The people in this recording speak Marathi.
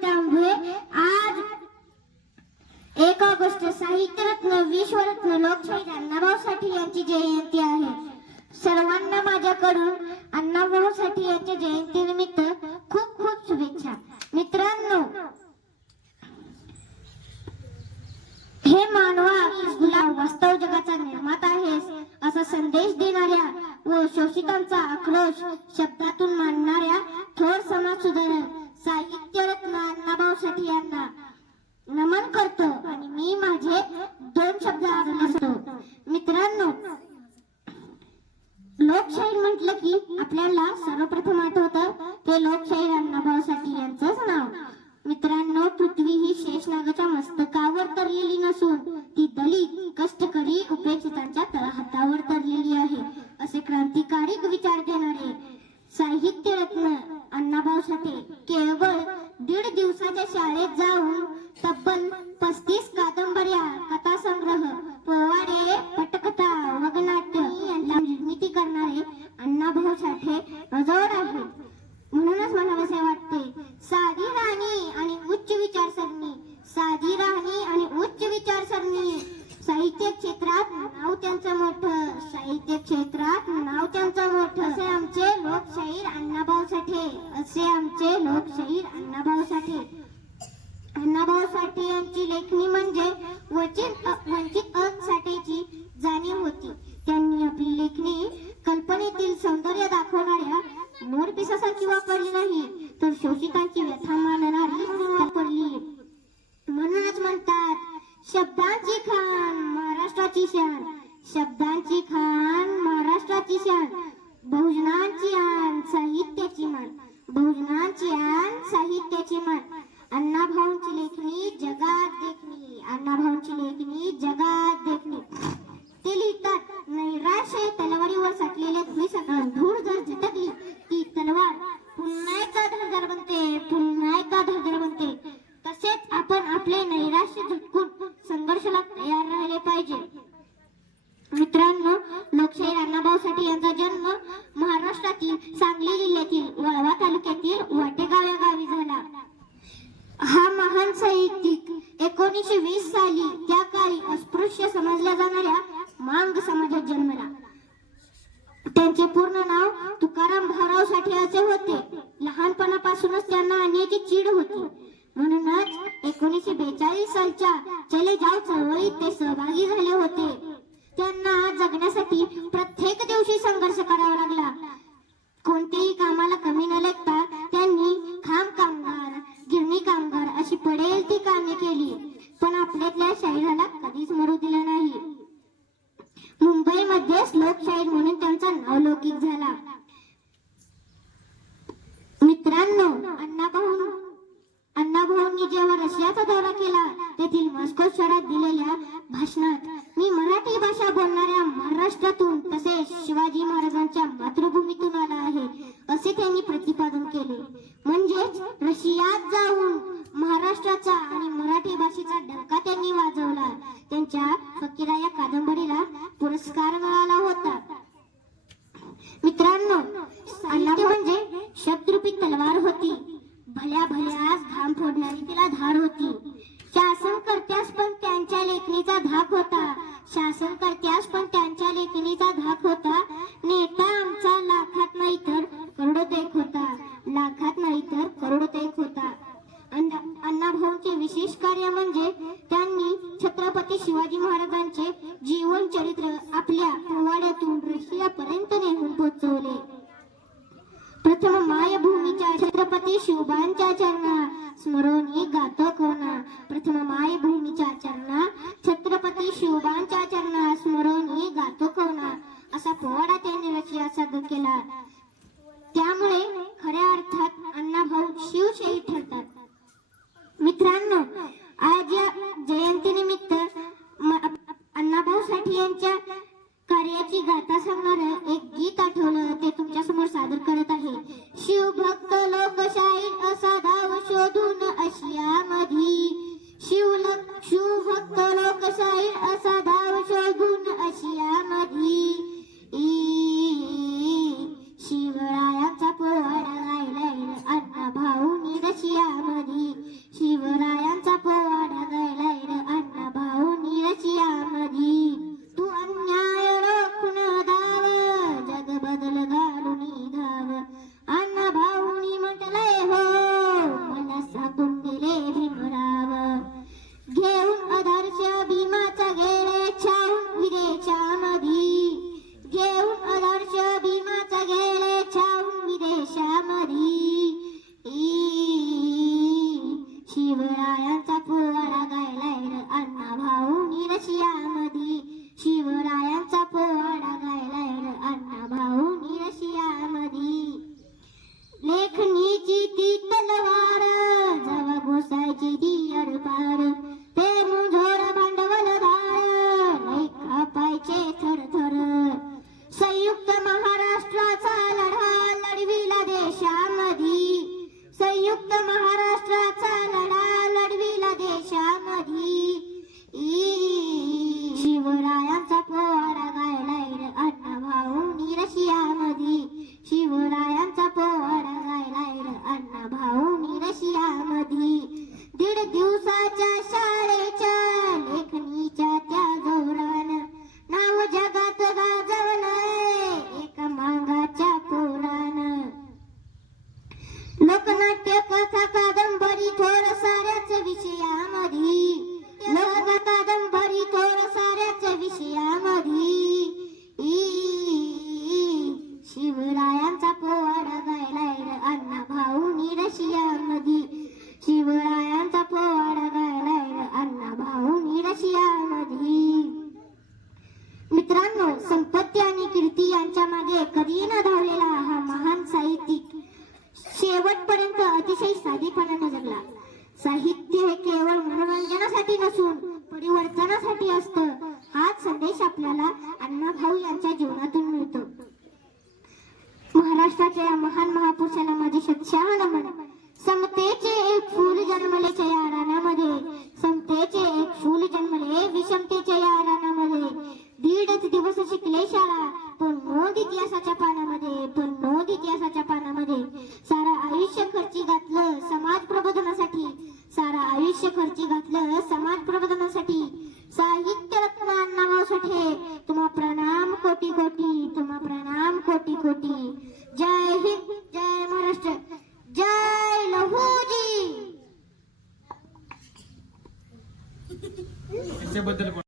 त्यामुळे आज एक ऑगस्ट साहित्यरत्न विश्वरत्न लोकशाही अण्णाभाऊ साठे यांची जयंती आहे. सर्वांना माझ्याकडून अण्णाभाऊ साठे यांच्या जयंतीनिमित्त खूप खूप शुभेच्छा. मित्रांनो हे मानवा तुला वास्तव जगाचा निर्माता आहेस असा संदेश देणाऱ्या व शोषितांचा आक्रोश शब्दातून मांडणाऱ्या थोर समाज सुधारक साहित्यरत्न अण्णाभाऊ साठे यांना नमन करतो. क्षेत्रात नाव त्यांचं मोठं. असे आमचे लोकशाहीर अण्णाभाऊ साठे. असे आमचे लोकशाहीर अण्णाभाऊ साठे. अण्णाभाऊ साठे यांची लेखणी म्हणजे वचित वंचित अन साठेची जाणीव होती. त्यांनी आपली लेखणी कल्पनेतील सौंदर्य दाखवणाऱ्या मोरपिसासारखी वापरली नाही तर शोषितांची व्यथा मानणारी वापरली. म्हणूनच म्हणतात शब्दांची खान महाराष्ट्राची शान. शब्दांची खान महाराष्ट्राची शान बहुजनांची आण साहित्याची मान बहुजनांची आण साहित्याची मान अण्णाभाऊंची लेखणी जगात देखणी आमची लेखणी जगात अस्पृश्य जाणाऱ्या मांग समाजात जन्मला. त्यांचे पूर्ण नाव तुकाराम भाऊराव साठे असे होते. लहानपणापासूनच त्यांना आणण्याची चीड होती. म्हणूनच एकोणीसशे बेचाळीस सालच्या चले जाव चळवळीत ते सहभागी झाले होते. त्यांना जगण्यासाठी प्रत्येक दिवशी संघर्ष नावलौकिक झाला. मित्रांनो अण्णा भाऊंनी जेव्हा रशियाचा दौरा केला तेथील मॉस्को शहरात दिलेल्या भाषणात मी मराठी भाषा बोलणाऱ्या महाराष्ट्रातून तसेच शिवाजी महाराजांच्या मातृभूमीतून आला आहे असे त्यांनी प्रतिपादन केले. म्हणजेच रशियात जाऊन महाराष्ट्राचा आणि मराठी भाषेचा डंका त्यांनी वाजवला. त्यांच्या फकीर या कादंबरीला पुरस्कार मिळाला होता मित्रांनो साहित्य म्हणजे शब्दरूपी तलवार होती भल्या भल्यास घाम फोडणारी तिला धार होती शासनकर्त्यास पण त्यांच्या लेखणीचा धाक होता शासनकर्त्यास पण त्यांच्या लेखणीचा धाक होता नेता आमचा लाखात नाही तर करोडोत एक होता लाखात नाही तर करोडोत एक होता अण्णा- अण्णाभाऊंचे विशेष कार्य म्हणजे त्यांनी छत्रपती शिवाजी महाराजांचे जीवन चरित्र आपल्या पोवाड्यातून रशियापर्यंत नेऊन पोहोचवले प्रथम मायभूमीच्या छत्रपती शिवबांच्या चरणा स्मरणी गातो कोणा प्रथम मायभूमीच्या चरणा छत्रपती शिवबांच्या चरणा यांच्या कार्याची गाथा सांगणार एक गीत आठवलं ते तुमच्यासमोर सादर करत आहे. शिवभक्त लोकशाहीर असा धाव शोधून आशियामधी. शिव शिवभक्त लोकशाही मित्रांनो संपत्ती 你